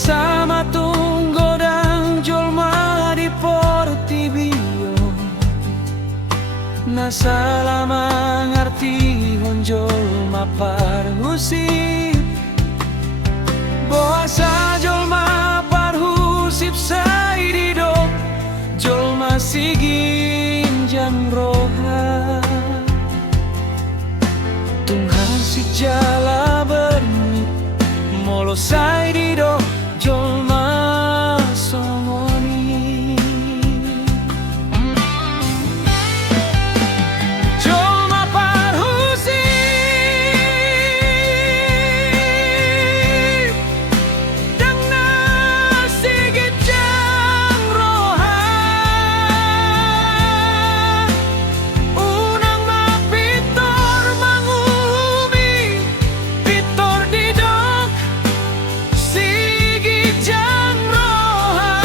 sama tunggo dan jolma di portibio. Na salama ngarti honjolma parhusip. Boasa jolma parhusip saidido. Jolma sigin jang roha. Tunghan si jala berni molo saidido jolma songoni. Jolma parhusip dang na sigit jang roha. Unang mapitor mangumi pitor didok sigit jang roha.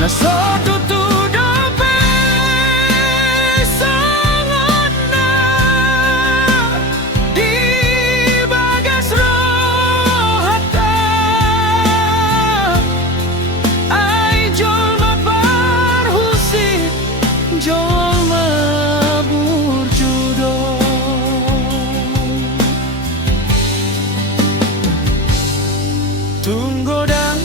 Nasoto tudope sangona di bagas rohata. Ay jolma parhusip jolma burjudo. Tunggo dan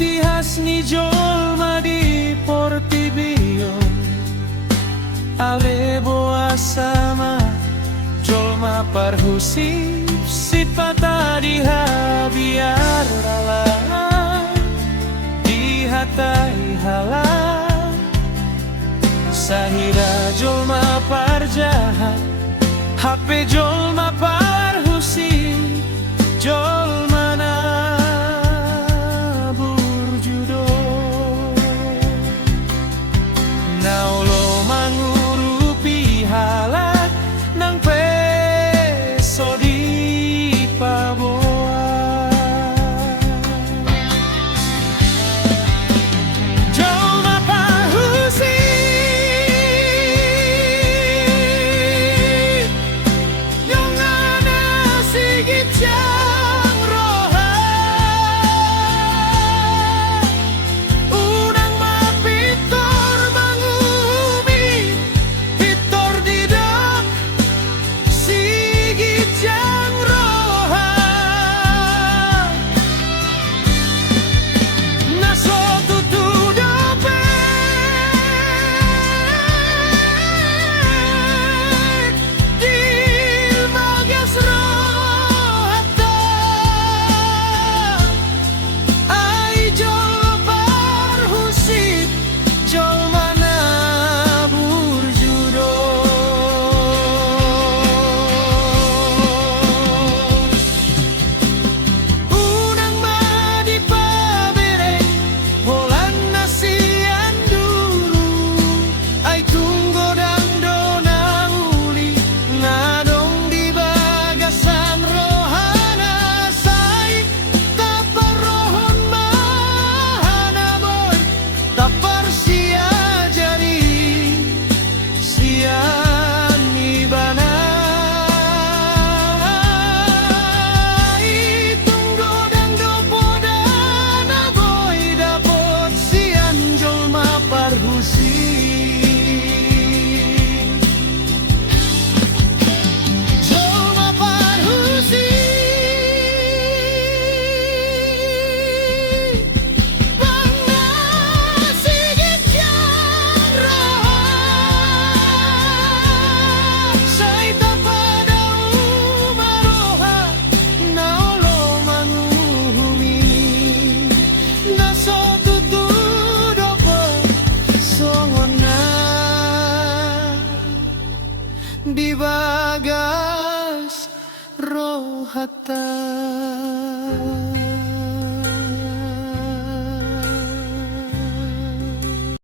tihas ni jolma di portibio. Ale boa sama jolma parhusip sipata diha biar rala dihatai hala. Sahira jolma parjahat HP jolma parhusip jolma na burjudo. Naulo mangurupi halak nang peso di paboa. Jolma parhusip yang ana sigit jang roha. Unang mapitor mangumi pitor didok sigit jang roha. Nasoto tudope di bagas rohata. Ay jolma parhusip jolma na burjudo. Unang madi pabere holan nasian dulu. Ay tunggo dang donang uli ngadong di bagasan rohana. Say tapar rohon mahana boy tapar sia jadi sian ibana. Tunggo dang dopo dana boy dapot sian jolma parhusip. Jolma parhusip bang na sigit jang roha. Say tapadau maroha naulo manguhumi. Nasoto tudopo songona di bagas rohata.